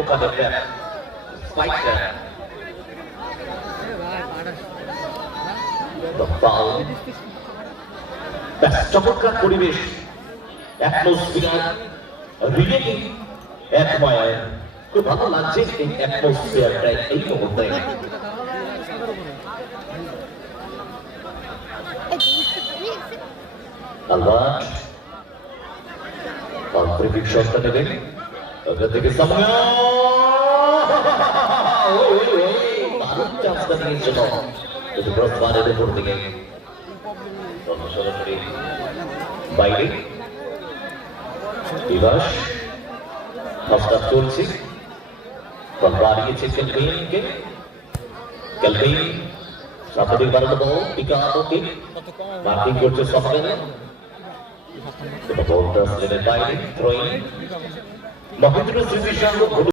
ওখানে স্পাইকার চমৎকার পরিবেশ, অ্যাটমসফিয়ার, রিয়েলি একময়। খুব ভালো লাগছে এই অ্যাটমসফিয়ারটা এই মুহূর্তে। আলবাত প্রিভিক শটটা নেবেন ওখান থেকে সামনে দারুণ চান্সটা নিয়েছিল কিন্তু ক্রসবারের উপর দিকে সরাসরি বাইরে। দিবাস ফার্স্ট হাফ চলছে, বল বাড়িয়েছে ক্যালভিনকে, ক্যালভিন সামনে বাড়ানো বল পিকানোকে মার্কিং করছে সফরেন, বলটা স্লেনের বাইরে থ্রোইং মহেন্দ্র স্মৃতির সঙ্গে